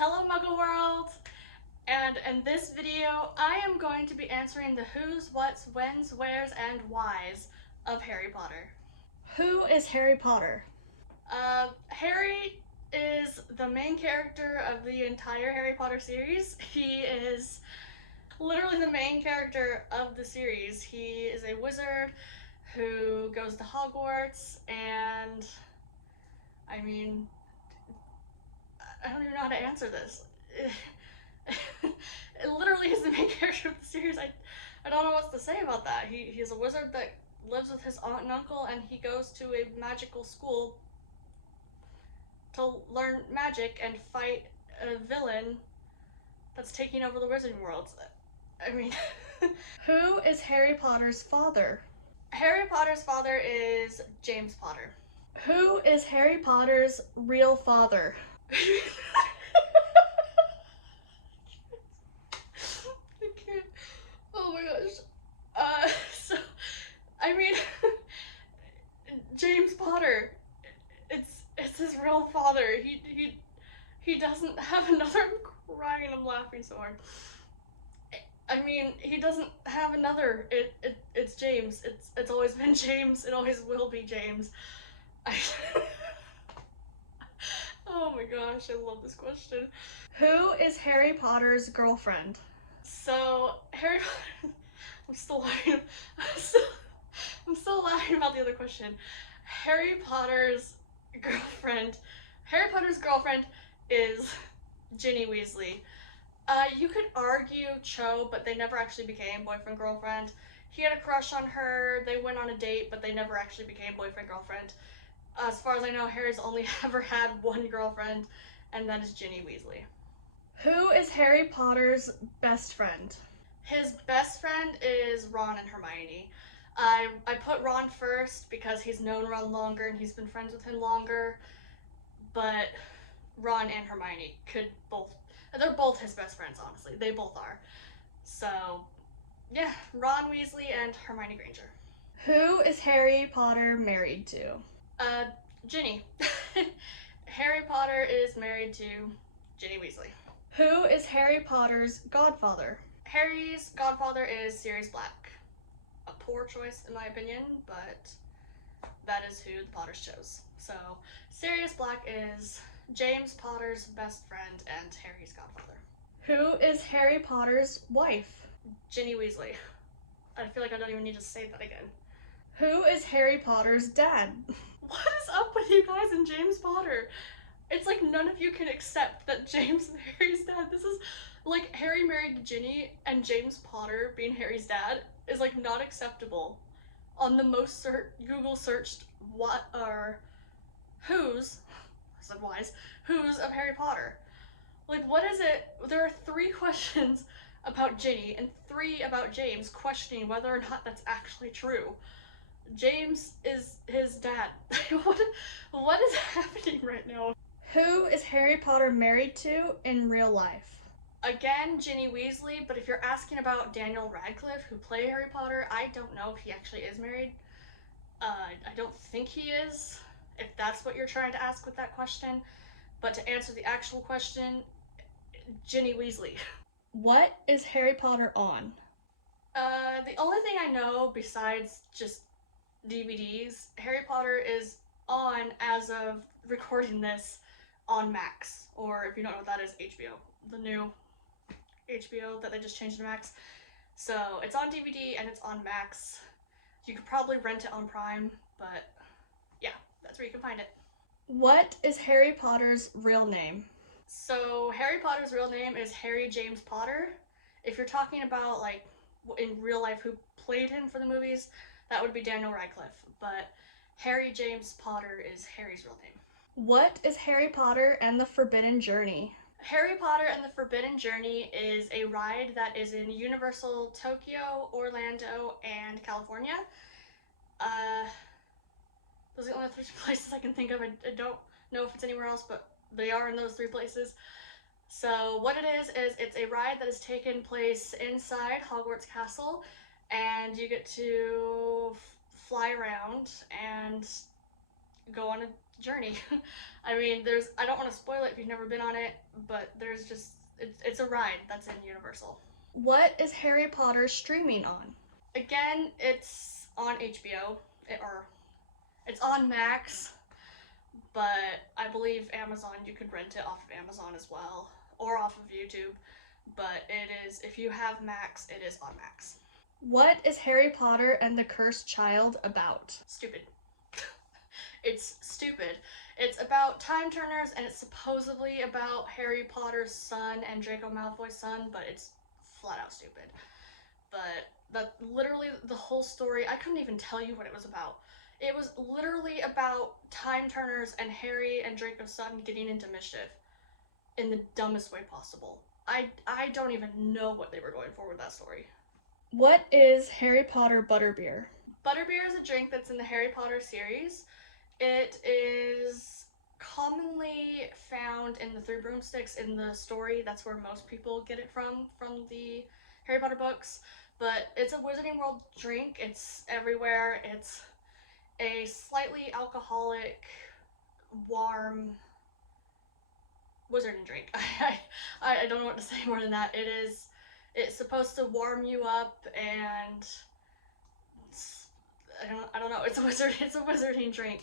Hello Muggle World! And in this video, I am going to be answering the who's, what's, when's, where's, and why's of Harry Potter. Who is Harry Potter? Harry is the main character of the entire Harry Potter series. He is literally the main character of the series. He is a wizard who goes to Hogwarts, and I mean, I don't even know how to answer this. It literally is the main character of the series. I don't know what to say about that. He's a wizard that lives with his aunt and uncle, and he goes to a magical school to learn magic and fight a villain that's taking over the wizarding world. I mean, Who is Harry Potter's father? Harry Potter's father is James Potter. Who is Harry Potter's real father? I can't. Oh my gosh. So I mean, James Potter. It's his real father. He doesn't have another. I'm crying. I'm laughing so hard. I mean, he doesn't have another. It's James. It's always been James. It always will be James. I, oh my gosh, I love this question. Who is Harry Potter's girlfriend? So Harry Potter. I'm still laughing. I'm still laughing about the other question. Harry Potter's girlfriend. Harry Potter's girlfriend is Ginny Weasley. You could argue Cho, but they never actually became boyfriend girlfriend. He had a crush on her. They went on a date, but they never actually became boyfriend girlfriend. As far as I know, Harry's only ever had one girlfriend, and that is Ginny Weasley. Who is Harry Potter's best friend? His best friend is Ron and Hermione. I put Ron first because he's known Ron longer and he's been friends with him longer, but Ron and Hermione could both. They're both his best friends, honestly. They both are. So, yeah, Ron Weasley and Hermione Granger. Who is Harry Potter married to? Uh, Ginny. Harry Potter is married to Ginny Weasley. Who is Harry Potter's godfather? Harry's godfather is Sirius Black. A poor choice, in my opinion, but that is who the Potters chose. So, Sirius Black is James Potter's best friend and Harry's godfather. Who is Harry Potter's wife? Ginny Weasley. I feel like I don't even need to say that again. Who is Harry Potter's dad? What is up with you guys and James Potter? It's like none of you can accept that James and Harry's dad. This is like Harry married Ginny and James Potter being Harry's dad is like not acceptable. On the most Google searched what are who's I said who's of Harry Potter. Like what is it? There are 3 questions about Ginny and 3 about James questioning whether or not that's actually true. James is his dad. What is happening right now? Who is Harry Potter married to in real life? Again, Ginny Weasley, but if you're asking about Daniel Radcliffe, who played Harry Potter, I don't know if he actually is married. I don't think he is, if that's what you're trying to ask with that question. But to answer the actual question, Ginny Weasley. What is Harry Potter on? The only thing I know besides just DVDs, Harry Potter is on, as of recording this, on Max, or if you don't know what that is, HBO, the new HBO that they just changed to Max. So it's on DVD and it's on Max. You could probably rent it on Prime, but yeah, that's where you can find it. What is Harry Potter's real name? So Harry Potter's real name is Harry James Potter. If you're talking about like in real life who played him for the movies, that would be Daniel Radcliffe. But Harry James Potter is Harry's real name. What is Harry Potter and the Forbidden Journey? Harry Potter and the Forbidden Journey is a ride that is in Universal Tokyo, Orlando, and California. Those are the only 3 places I can think of. I don't know if it's anywhere else, but they are in those 3 places. So what it is it's a ride that has taken place inside Hogwarts Castle, and you get to fly around and go on a journey. I mean, I don't want to spoil it if you've never been on it, but there's just, it's a ride that's in Universal. What is Harry Potter streaming on? Again, it's on HBO, or it's on Max, but I believe Amazon, you could rent it off of Amazon as well, or off of YouTube. But it is, if you have Max, it is on Max. What is Harry Potter and the Cursed Child about? Stupid. It's stupid. It's about time turners, and it's supposedly about Harry Potter's son and Draco Malfoy's son, but it's flat out stupid. But that literally the whole story, I couldn't even tell you what it was about. It was literally about time turners and Harry and Draco's son getting into mischief in the dumbest way possible. I don't even know what they were going for with that story. What is Harry Potter butterbeer? Butterbeer is a drink that's in the Harry Potter series. It is commonly found in the Three Broomsticks in the story. That's where most people get it from the Harry Potter books. But it's a Wizarding World drink. It's everywhere. It's a slightly alcoholic, warm wizarding drink. I don't know what to say more than that. It's supposed to warm you up, and I don't know. It's a wizarding drink.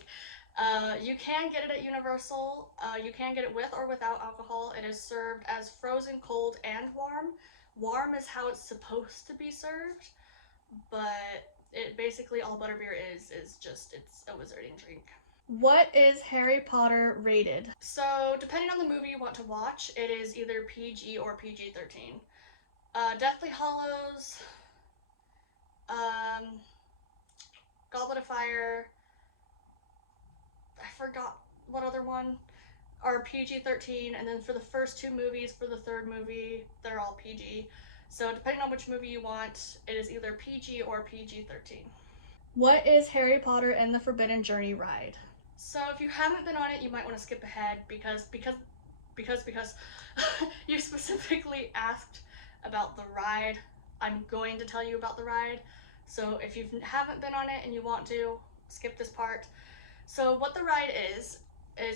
You can get it at Universal. You can get it with or without alcohol. It is served as frozen, cold, and warm. Warm is how it's supposed to be served, but it basically all butterbeer is just, it's a wizarding drink. What is Harry Potter rated? So depending on the movie you want to watch, it is either PG or PG-13. Deathly Hallows, Goblet of Fire, I forgot what other one, are PG-13, and then for the first two movies, for the third movie, they're all PG. So depending on which movie you want, it is either PG or PG-13. What is Harry Potter and the Forbidden Journey ride? So if you haven't been on it, you might want to skip ahead because you specifically asked about the ride. I'm going to tell you about the ride. So if you haven't been on it and you want to, skip this part. So what the ride is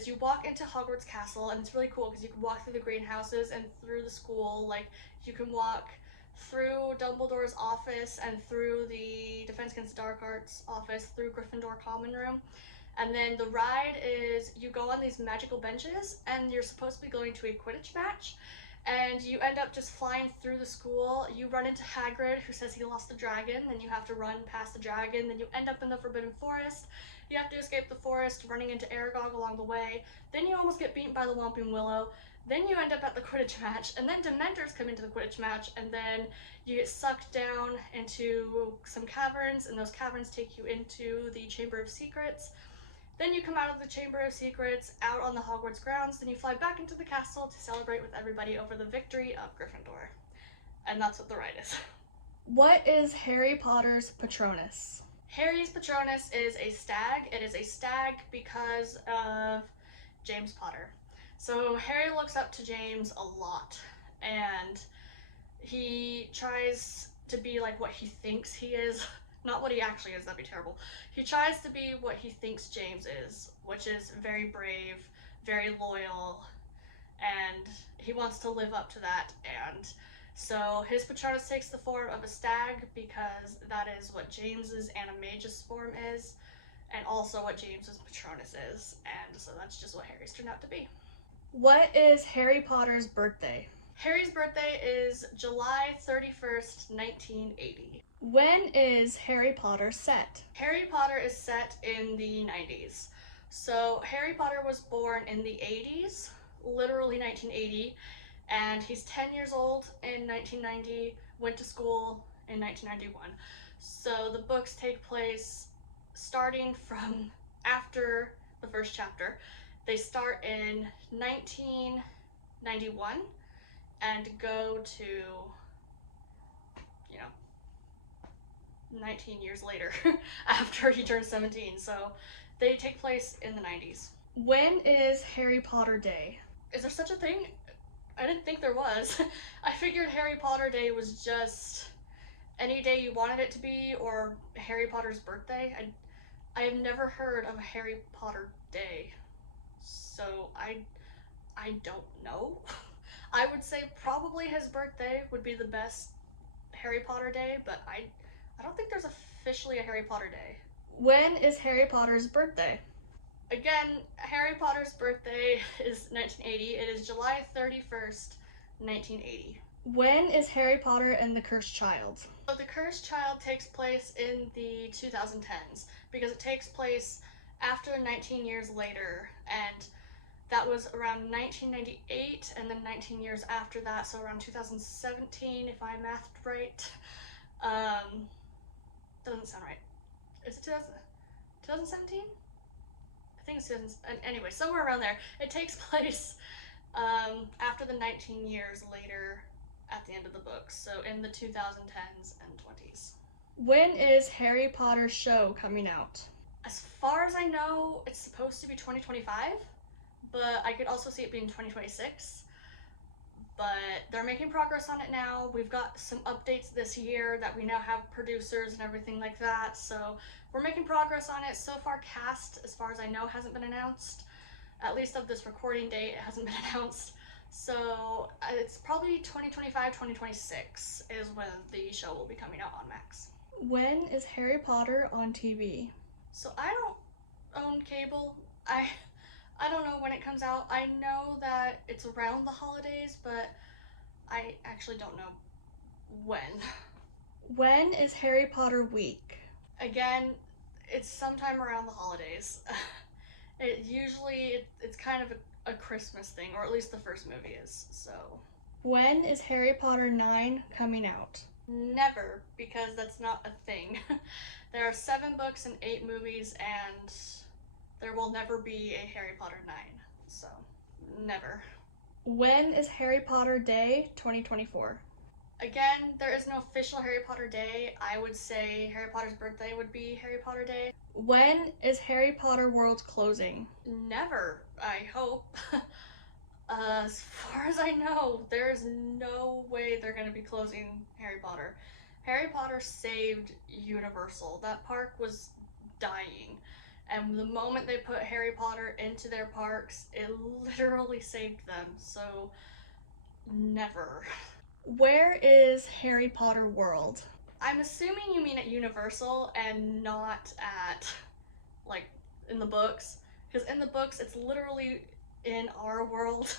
you walk into Hogwarts Castle, and it's really cool because you can walk through the greenhouses and through the school. Like, you can walk through Dumbledore's office and through the Defense Against the Dark Arts office, through Gryffindor Common Room. And then the ride is, you go on these magical benches, and you're supposed to be going to a Quidditch match, and you end up just flying through the school. You run into Hagrid, who says he lost the dragon, then you have to run past the dragon, then you end up in the Forbidden Forest. You have to escape the forest, running into Aragog along the way. Then you almost get beaten by the Whomping Willow. Then you end up at the Quidditch match, and then Dementors come into the Quidditch match, and then you get sucked down into some caverns, and those caverns take you into the Chamber of Secrets. Then you come out of the Chamber of Secrets, out on the Hogwarts grounds, then you fly back into the castle to celebrate with everybody over the victory of Gryffindor. And that's what the ride is. What is Harry Potter's Patronus? Harry's Patronus is a stag. It is a stag because of James Potter. So Harry looks up to James a lot, and he tries to be like what he thinks he is. Not what he actually is, that'd be terrible. He tries to be what he thinks James is, which is very brave, very loyal, and he wants to live up to that. And so his Patronus takes the form of a stag because that is what James's Animagus form is, and also what James's Patronus is. And so that's just what Harry's turned out to be. What is Harry Potter's birthday? Harry's birthday is July 31st, 1980. When is Harry Potter set? Harry Potter is set in the 90s. So Harry Potter was born in the 80s, literally 1980, and he's 10 years old in 1990, went to school in 1991. So the books take place starting from after the first chapter. They start in 1991 and go to, 19 years later after he turns 17. So they take place in the 90s. When is Harry Potter Day? Is there such a thing? I didn't think there was. I figured Harry Potter Day was just any day you wanted it to be, or Harry Potter's birthday. I have never heard of a Harry Potter Day. So I don't know. I would say probably his birthday would be the best Harry Potter day, but I don't think there's officially a Harry Potter day. When is Harry Potter's birthday? Again, Harry Potter's birthday is 1980. It is July 31st, 1980. When is Harry Potter and the Cursed Child? So the Cursed Child takes place in the 2010s because it takes place after 19 years later, and that was around 1998, and then 19 years after that, so around 2017, if I mathed right. Doesn't sound right. Is it 2017? I think it's 2000. Anyway, somewhere around there. It takes place after the 19 years later at the end of the book, so in the 2010s and 20s. When is Harry Potter show coming out? As far as I know, it's supposed to be 2025, but I could also see it being 2026. But they're making progress on it now. We've got some updates this year that we now have producers and everything like that, so we're making progress on it. So far, cast, as far as I know, hasn't been announced. At least of this recording date, it hasn't been announced. So it's probably 2025, 2026 is when the show will be coming out on Max. When is Harry Potter on TV? So I don't own cable. I don't know when it comes out. I know that it's around the holidays, but I actually don't know when. When is Harry Potter week? Again, it's sometime around the holidays. It's kind of a Christmas thing, or at least the first movie is. So When is Harry Potter 9 coming out? never, because that's not a thing. There are 7 books and 8 movies, and there will never be a Harry Potter 9. So never. When is Harry Potter Day 2024? Again, there is no official Harry Potter Day. I would say Harry Potter's birthday would be Harry Potter Day. When is Harry Potter World closing? Never, I hope. As far as I know, there's no way they're going to be closing Harry Potter. Harry Potter saved Universal. That park was dying. And the moment they put Harry Potter into their parks, it literally saved them. So, never. Where is Harry Potter World? I'm assuming you mean at Universal and not at, like, in the books. Because in the books, it's literally in our world.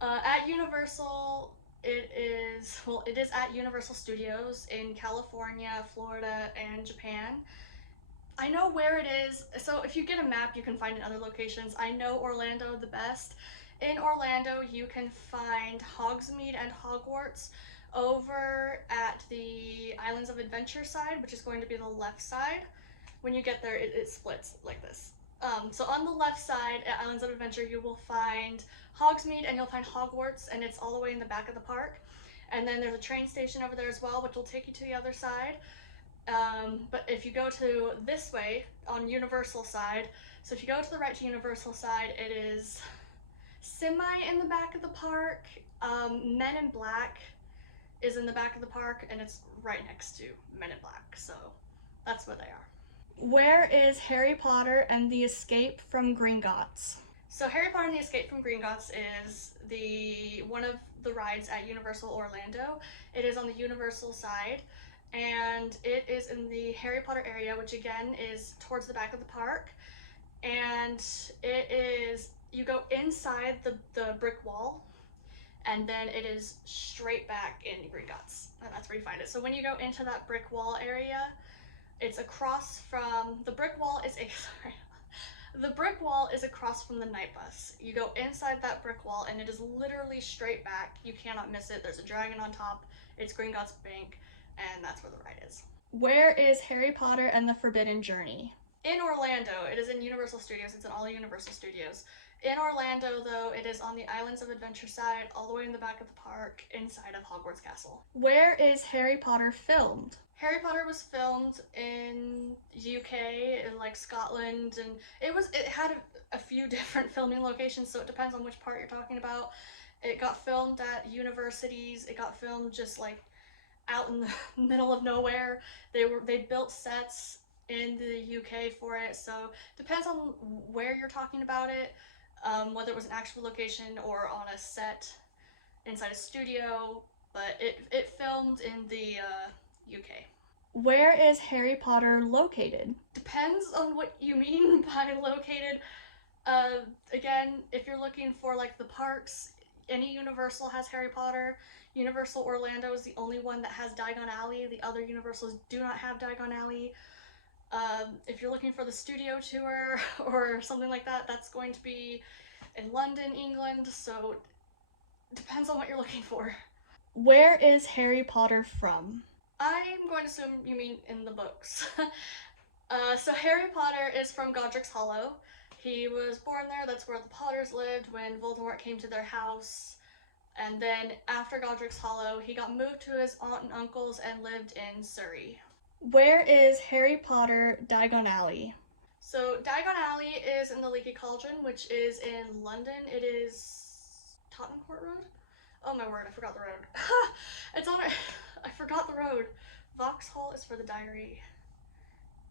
At Universal, it is at Universal Studios in California, Florida, and Japan. I know where it is. So if you get a map, you can find in other locations. I know Orlando the best. In Orlando, you can find Hogsmeade and Hogwarts over at the Islands of Adventure side, which is going to be the left side. When you get there, it splits like this. So on the left side at Islands of Adventure, you will find Hogsmeade and you'll find Hogwarts, and it's all the way in the back of the park. And then there's a train station over there as well, which will take you to the other side. But if you go to this way on Universal side, so if you go to the right to Universal side, it is semi in the back of the park. Men in Black is in the back of the park, and it's right next to Men in Black, so that's where they are. Where is Harry Potter and the Escape from Gringotts? So Harry Potter and the Escape from Gringotts is one of the rides at Universal Orlando. It is on the Universal side, and it is in the Harry Potter area, which again is towards the back of the park. And you go inside the brick wall, and then it is straight back in Gringotts, and that's where you find it. So when you go into that brick wall area, it's across from the brick wall is sorry. The brick wall is across from the night bus. You go inside that brick wall, and it is literally straight back. You cannot miss it. There's a dragon on top. It's Gringotts Bank, and that's where the ride is. Where is Harry Potter and the Forbidden Journey? In Orlando. It is in Universal Studios. It's in all Universal Studios. In Orlando, though, it is on the Islands of Adventure side, all the way in the back of the park, inside of Hogwarts Castle. Where is Harry Potter filmed? Harry Potter was filmed in UK, in like Scotland, and it had a few different filming locations, so it depends on which part you're talking about. It got filmed at universities. It got filmed just like out in the middle of nowhere. They built sets in the UK for it, so depends on where you're talking about it. whether it was an actual location or on a set inside a studio, but it filmed in the UK. Where is Harry Potter located? Depends on what you mean by located. Again, if you're looking for like the parks, any Universal has Harry Potter. Universal Orlando is the only one that has Diagon Alley. The other Universals do not have Diagon Alley. If you're looking for the studio tour or something like that, that's going to be in London, England. So depends on what you're looking for. Where is Harry Potter from? I'm going to assume you mean in the books. So Harry Potter is from Godric's Hollow. He was born there. That's where the Potters lived when Voldemort came to their house. And then after Godric's Hollow, he got moved to his aunt and uncles and lived in Surrey. Where is Harry Potter Diagon Alley? So Diagon Alley is in the Leaky Cauldron, which is in London. It is Tottenham Court Road. Oh my word, I forgot the road. It's on it. I forgot the road. Vauxhall is for the diary.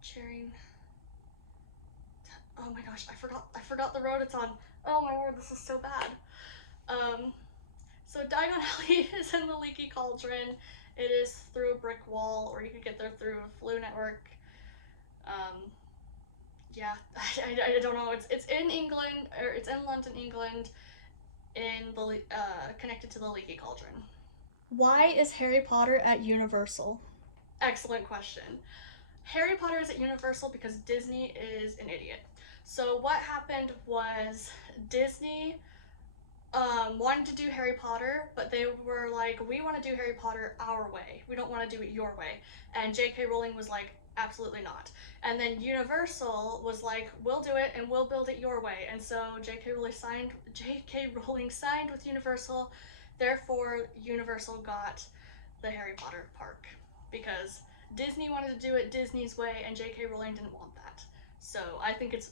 Charing. Oh my gosh, I forgot the road it's on. Oh my word, this is so bad. So Diagon Alley is in the Leaky Cauldron. It is through a brick wall, or you could get there through a Floo network. Yeah, I don't know. It's in England, or it's in London, England, in the connected to the Leaky Cauldron. Why is Harry Potter at Universal? Excellent question. Harry Potter is at Universal because Disney is an idiot. So what happened was Disney wanted to do Harry Potter, but they were like, we want to do Harry Potter our way. We don't want to do it your way. And J.K. Rowling was like, absolutely not. And then Universal was like, we'll do it and we'll build it your way. And so J.K. Rowling signed with Universal. Therefore, Universal got the Harry Potter park because Disney wanted to do it Disney's way, and J.K. Rowling didn't want that. So I think it's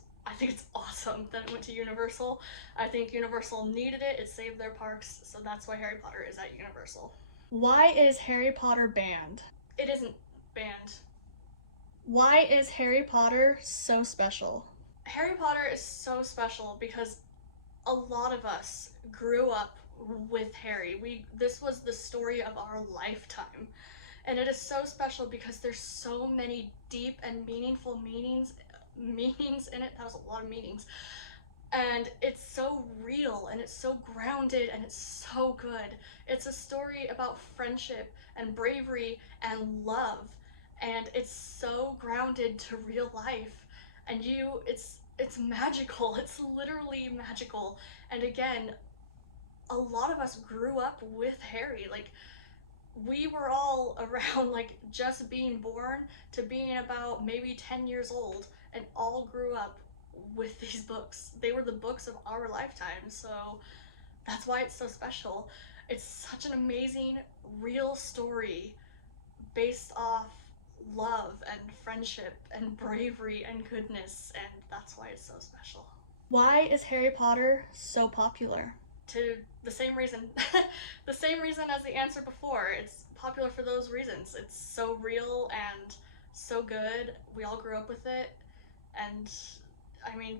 awesome that it went to Universal. I think Universal needed it. It saved their parks, so that's why Harry Potter is at Universal. Why is Harry Potter banned? It isn't banned. Why is Harry Potter so special? Harry Potter is so special because a lot of us grew up with Harry. This was the story of our lifetime. And it is so special because there's so many deep and meaningful meanings in it. That was a lot of meanings. And it's so real and it's so grounded and it's so good. It's a story about friendship and bravery and love. And it's so grounded to real life. And it's magical. It's literally magical. And again, a lot of us grew up with Harry. Like, we were all around like just being born to being about maybe 10 years old and all grew up with these books. They were the books of our lifetime, so that's why it's so special. It's such an amazing real story based off love and friendship and bravery and goodness, and that's why it's so special. Why is Harry Potter so popular? To the same reason the same reason as the answer before. It's popular for those reasons. It's so real and so good. We all grew up with it, and I mean,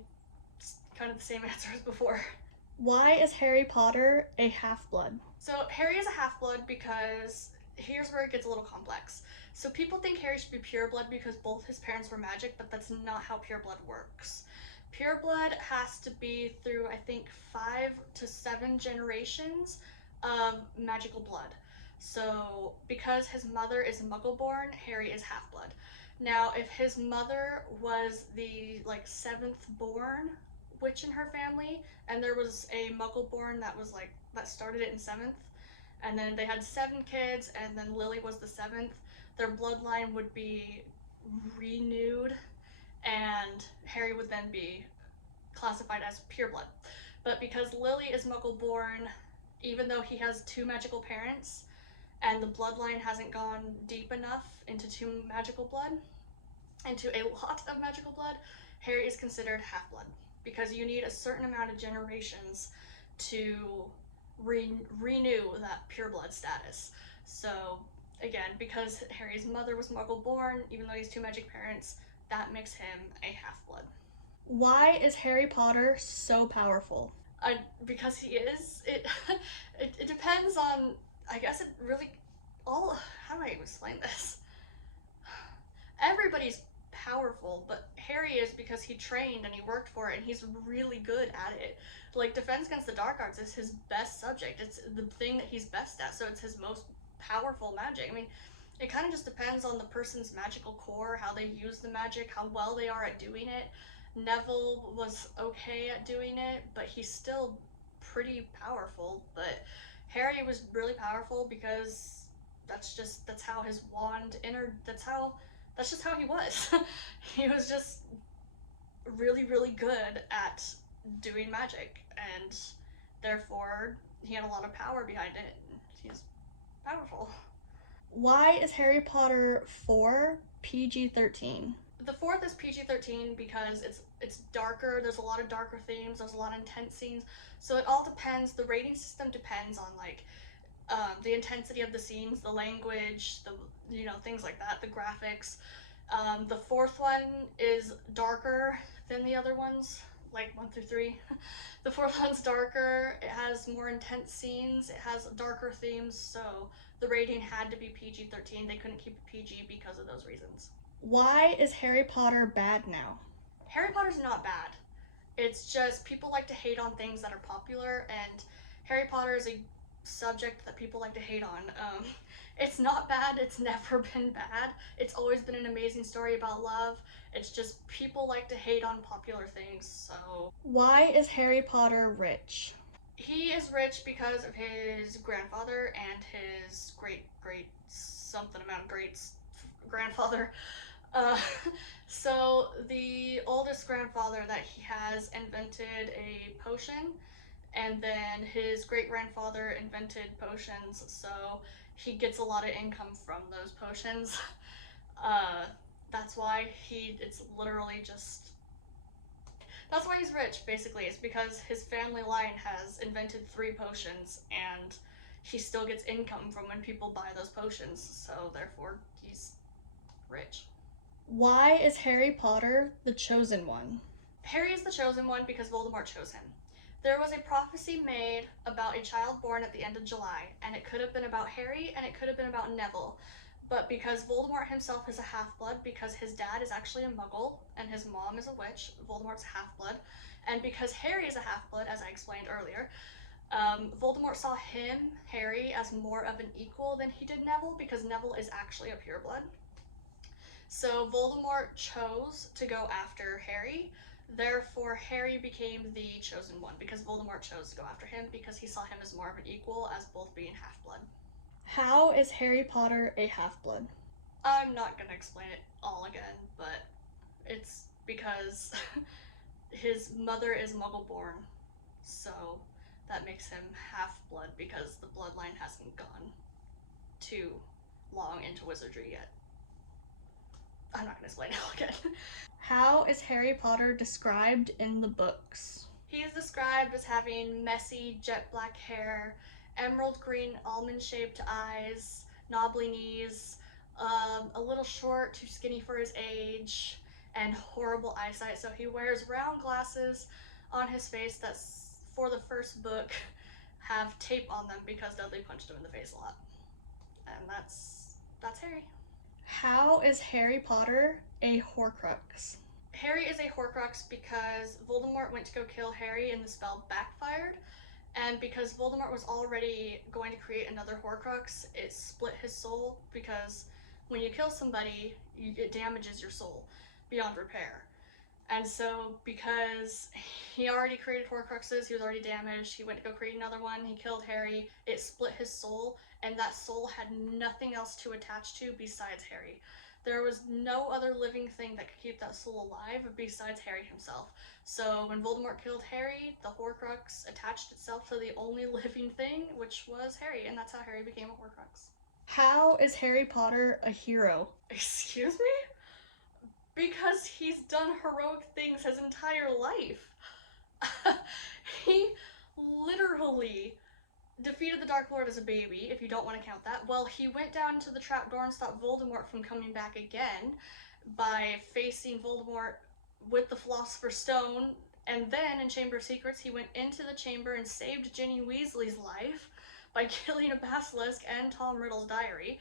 it's kind of the same answer as before. Why is Harry Potter a half-blood? So Harry is a half-blood because here's where it gets a little complex. So people think Harry should be pureblood because both his parents were magic, but that's not how pureblood works. Pure blood has to be through, I think, 5 to 7 generations of magical blood. So, because his mother is Muggle-born, Harry is half-blood. Now, if his mother was the, like, 7th born witch in her family, and there was a Muggle-born that started it in 7th, and then they had 7 kids, and then Lily was the 7th, their bloodline would be renewed, and Harry would then be classified as pureblood. But because Lily is Muggle-born, even though he has 2 magical parents, and the bloodline hasn't gone deep enough into a lot of magical blood, Harry is considered half-blood, because you need a certain amount of generations to renew that pureblood status. So, again, because Harry's mother was Muggle-born, even though he's 2 magic parents, that makes him a half-blood. Why is Harry Potter so powerful? Because he is. It depends on. I guess it really all. How do I explain this? Everybody's powerful, but Harry is because he trained and he worked for it and he's really good at it. Like Defense Against the Dark Arts is his best subject. It's the thing that he's best at, so it's his most powerful magic. I mean, it kind of just depends on the person's magical core, how they use the magic, how well they are at doing it. Neville was okay at doing it, but he's still pretty powerful. But Harry was really powerful because that's how his wand entered. That's just how he was. He was just really, really good at doing magic, and therefore he had a lot of power behind it. He's powerful. Why is Harry Potter 4 PG 13? The fourth is PG-13 because it's darker. There's a lot of darker themes. There's a lot of intense scenes. So it all depends. The rating system depends on like the intensity of the scenes, the language, the things like that, the graphics. The fourth one is darker than the other ones, like 1 through 3. The fourth one's darker. It has more intense scenes. It has darker themes. So the rating had to be PG-13. They couldn't keep it PG because of those reasons. Why is Harry Potter bad now? Harry Potter's not bad. It's just people like to hate on things that are popular, and Harry Potter is a subject that people like to hate on. It's not bad. It's never been bad. It's always been an amazing story about love. It's just people like to hate on popular things. So Why is Harry Potter rich? he is rich because of his grandfather and his great something amount of greats grandfather. Uh, so the oldest grandfather that he has invented a potion, and then his great grandfather invented potions, so he gets a lot of income from those potions. Uh, that's why it's literally just. That's why he's rich, basically. It's because his family line has invented 3 potions, and he still gets income from when people buy those potions, so therefore he's rich. Why is Harry Potter the chosen one? Harry is the chosen one because Voldemort chose him. There was a prophecy made about a child born at the end of July, and it could have been about Harry and it could have been about Neville. But because Voldemort himself is a half-blood, because his dad is actually a muggle and his mom is a witch, Voldemort's a half-blood, and because Harry is a half-blood, as I explained earlier, Voldemort saw him, Harry, as more of an equal than he did Neville, because Neville is actually a pureblood. So Voldemort chose to go after Harry. Therefore, Harry became the chosen one because Voldemort chose to go after him because he saw him as more of an equal, as both being half-blood. How is Harry Potter a half-blood? I'm not going to explain it all again, but it's because his mother is Muggle-born, so that makes him half-blood because the bloodline hasn't gone too long into wizardry yet. I'm not going to explain it all again. How is Harry Potter described in the books? He is described as having messy, jet black hair, emerald green, almond shaped eyes, knobbly knees, a little short, too skinny for his age, and horrible eyesight. So he wears round glasses on his face that, for the first book, have tape on them because Dudley punched him in the face a lot. And that's Harry. How is Harry Potter a Horcrux? Harry is a Horcrux because Voldemort went to go kill Harry and the spell backfired. And because Voldemort was already going to create another Horcrux, it split his soul because when you kill somebody, it damages your soul beyond repair. And so because he already created Horcruxes, he was already damaged, he went to go create another one, he killed Harry, it split his soul, and that soul had nothing else to attach to besides Harry. There was no other living thing that could keep that soul alive besides Harry himself. So when Voldemort killed Harry, the Horcrux attached itself to the only living thing, which was Harry, and that's how Harry became a Horcrux. How is Harry Potter a hero? Excuse me? Because he's done heroic things his entire life. He literally defeated the Dark Lord as a baby, if you don't want to count that. Well, he went down to the trapdoor and stopped Voldemort from coming back again by facing Voldemort with the Philosopher's Stone, and then in Chamber of Secrets he went into the chamber and saved Ginny Weasley's life by killing a basilisk and Tom Riddle's diary.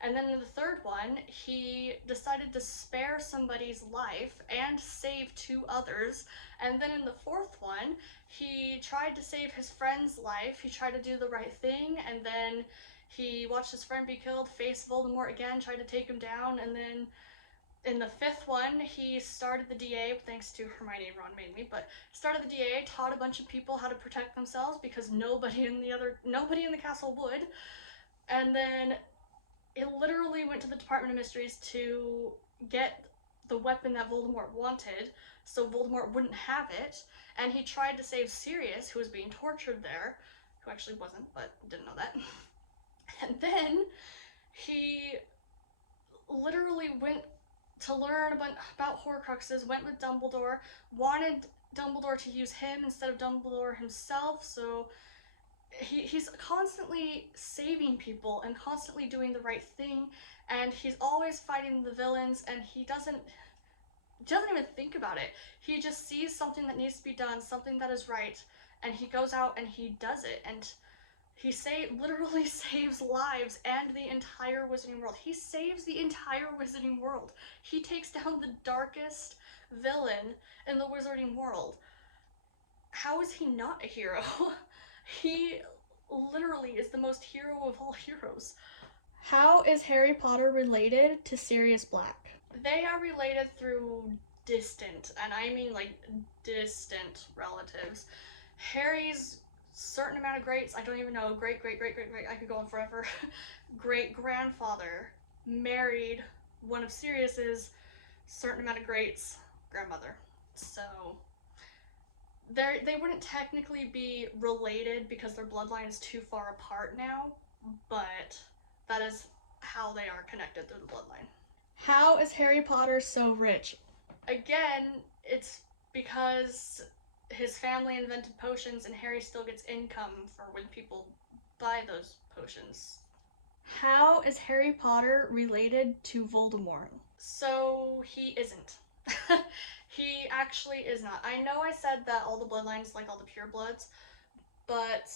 And then in the third one, he decided to spare somebody's life and save 2 others. And then in the fourth one, he tried to save his friend's life. He tried to do the right thing, and then he watched his friend be killed, faced Voldemort again, tried to take him down, and then in the fifth one, he started the DA, thanks to Hermione and Ron mainly, but started the DA, taught a bunch of people how to protect themselves because nobody in the castle would. And then it literally went to the Department of Mysteries to get the weapon that Voldemort wanted, so Voldemort wouldn't have it, and he tried to save Sirius, who was being tortured there, who actually wasn't, but didn't know that. And then he literally went to learn about Horcruxes, went with Dumbledore, wanted Dumbledore to use him instead of Dumbledore himself, so he's constantly saving people and constantly doing the right thing, and he's always fighting the villains, and he doesn't even think about it. He just sees something that needs to be done, something that is right, and he goes out and he does it, and he literally saves lives and the entire Wizarding World. He saves the entire Wizarding World. He takes down the darkest villain in the Wizarding World. How is he not a hero? He literally is the most hero of all heroes. How is Harry Potter related to Sirius Black? They are related through distant, and I mean like distant relatives. Harry's certain amount of greats, I don't even know, great, I could go on forever, great-grandfather married one of Sirius's certain amount of greats grandmother. So they wouldn't technically be related because their bloodline is too far apart now, but that is how they are connected through the bloodline. How is Harry Potter so rich? Again, it's because his family invented potions and Harry still gets income for when people buy those potions. How is Harry Potter related to Voldemort? So he isn't. He actually is not. I know I said that all the bloodlines, like all the purebloods, but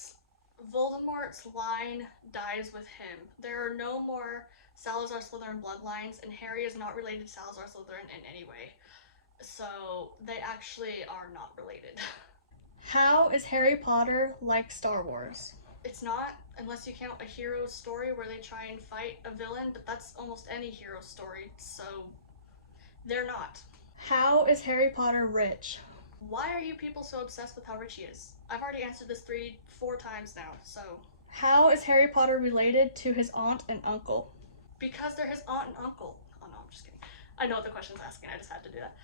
Voldemort's line dies with him. There are no more Salazar Slytherin bloodlines, and Harry is not related to Salazar Slytherin in any way. So they actually are not related. How is Harry Potter like Star Wars? It's not, unless you count a hero story where they try and fight a villain, but that's almost any hero story, so they're not. How is Harry Potter rich? Why are you people so obsessed with how rich he is? I've already answered this 3-4 times now, so. How is Harry Potter related to his aunt and uncle? Because they're his aunt and uncle. Oh no, I'm just kidding. I know what the question's asking, I just had to do that.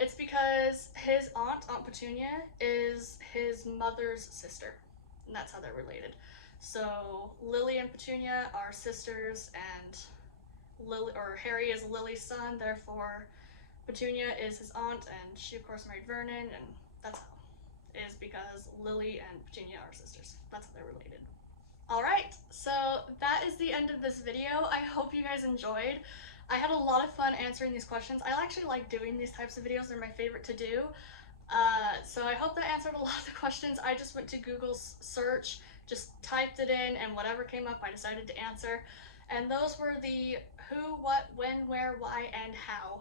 It's because his aunt, Aunt Petunia, is his mother's sister, and that's how they're related. So Lily and Petunia are sisters, and Harry is Lily's son, therefore Petunia is his aunt, and she of course married Vernon, and that's how. It is because Lily and Petunia are sisters. That's how they're related. Alright, so that is the end of this video. I hope you guys enjoyed. I had a lot of fun answering these questions. I actually like doing these types of videos. They're my favorite to do. So I hope that answered a lot of the questions. I just went to Google's search, just typed it in, and whatever came up I decided to answer. And those were the who, what, when, where, why, and how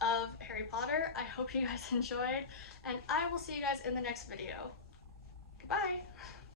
of Harry Potter. I hope you guys enjoyed, and I will see you guys in the next video. Goodbye!